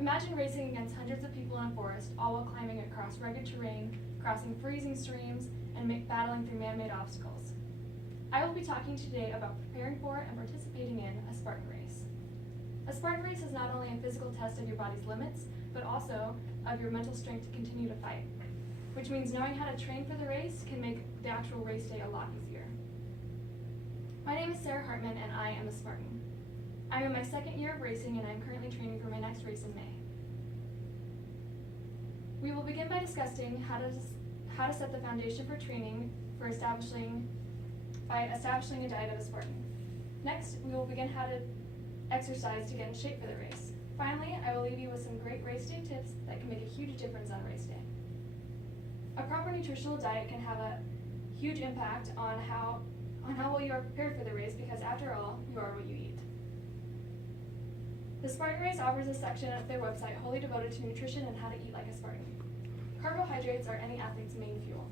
Imagine racing against hundreds of people in a forest, all while climbing across rugged terrain, crossing freezing streams, and battling through man-made obstacles. I will be talking today about preparing for and participating in a Spartan race. A Spartan race is not only a physical test of your body's limits, but also of your mental strength to continue to fight, which means knowing how to train for the race can make the actual race day a lot easier. My name is Sara Hartman, and I am a Spartan. I'm in my second year of racing, and I'm currently training for my next race in May. We will begin by discussing how to set the foundation for training by establishing a diet of a Spartan. Next, we will begin how to exercise to get in shape for the race. Finally, I will leave you with some great race day tips that can make a huge difference on race day. A proper nutritional diet can have a huge impact on how well you are prepared for the race, because after all, you are what you eat. The Spartan Race offers a section of their website wholly devoted to nutrition and how to eat like a Spartan. Carbohydrates are any athlete's main fuel.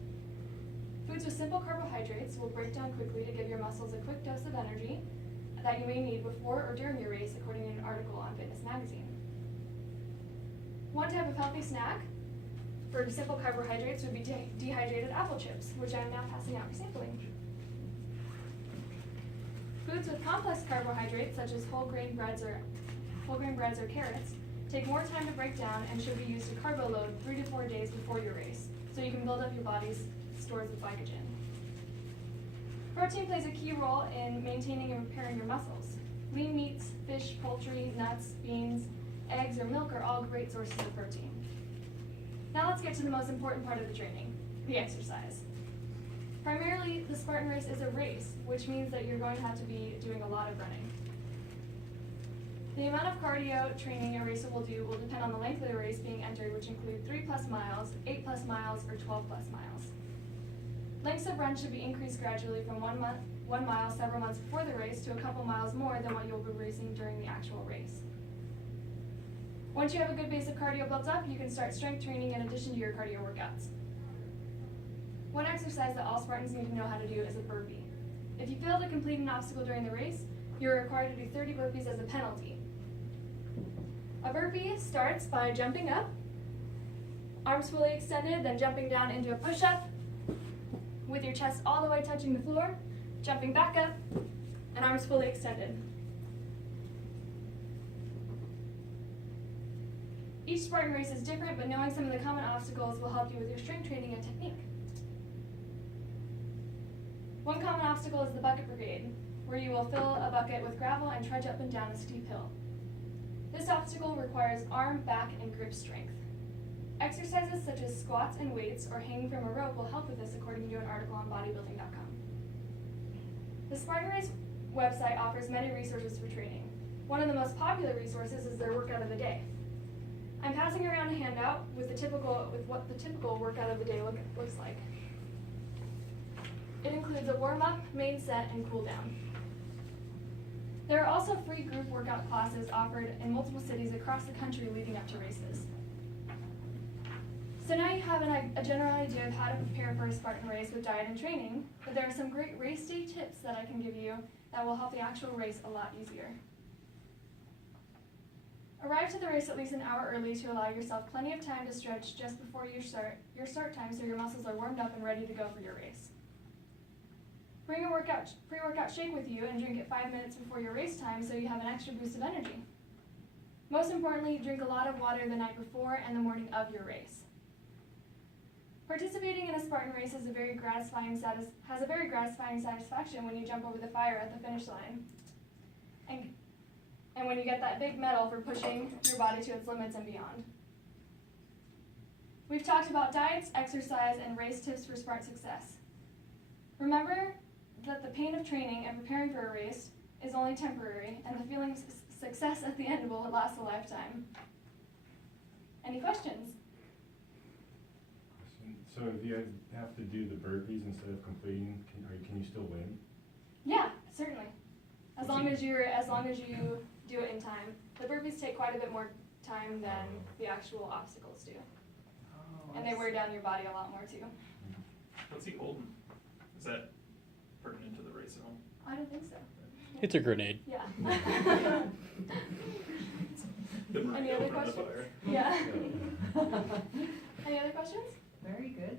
Foods with simple carbohydrates will break down quickly to give your muscles a quick dose of energy that you may need before or during your race, according to an article on Fitness Magazine. One type of healthy snack for simple carbohydrates would be dehydrated apple chips, which I am now passing out for sampling. Foods with complex carbohydrates, such as whole grain breads or carrots, take more time to break down and should be used to carbo load 3 to 4 days before your race, so you can build up your body's stores of glycogen. Protein plays a key role in maintaining and repairing your muscles. Lean meats, fish, poultry, nuts, beans, eggs, or milk are all great sources of protein. Now let's get to the most important part of the training, the exercise. Primarily, the Spartan race is a race, which means that you're going to have to be doing a lot of running. The amount of cardio training a racer will do will depend on the length of the race being entered, which include 3+ miles, 8+ miles, or 12+ miles. Lengths of run should be increased gradually from 1 mile several months before the race to a couple miles more than what you'll be racing during the actual race. Once you have a good base of cardio built up, you can start strength training in addition to your cardio workouts. One exercise that all Spartans need to know how to do is a burpee. If you fail to complete an obstacle during the race, you're required to do 30 burpees as a penalty. A burpee starts by jumping up, arms fully extended, then jumping down into a push-up with your chest all the way touching the floor, jumping back up, and arms fully extended. Each Spartan race is different, but knowing some of the common obstacles will help you with your strength training and technique. One common obstacle is the bucket brigade, where you will fill a bucket with gravel and trudge up and down a steep hill. This obstacle requires arm, back, and grip strength. Exercises such as squats and weights or hanging from a rope will help with this, according to an article on bodybuilding.com. The Spartan Race website offers many resources for training. One of the most popular resources is their workout of the day. I'm passing around a handout with what the typical workout of the day looks like. It includes a warm-up, main set, and cool-down. There are also free group workout classes offered in multiple cities across the country leading up to races. So now you have a general idea of how to prepare for a Spartan race with diet and training, but there are some great race day tips that I can give you that will help the actual race a lot easier. Arrive to the race at least an hour early to allow yourself plenty of time to stretch just before your start time, so your muscles are warmed up and ready to go for your race. Bring a pre-workout shake with you and drink it 5 minutes before your race time so you have an extra boost of energy. Most importantly, drink a lot of water the night before and the morning of your race. Participating in a Spartan race has a very gratifying satisfaction when you jump over the fire at the finish line, and when you get that big medal for pushing your body to its limits and beyond. We've talked about diets, exercise, and race tips for Spartan success. Remember that the pain of training and preparing for a race is only temporary, and the feeling of success at the end will last a lifetime. Any questions? So if you have to do the burpees instead of completing, can you still win? Yeah, certainly. As long as you do it in time. The burpees take quite a bit more time than the actual obstacles do. And they wear down your body a lot more too. What's the Golden? Is that pertinent to the race at all? I don't think so. It's a grenade. Yeah. The Any other Open the questions? fire. Yeah. Any other questions? Very good.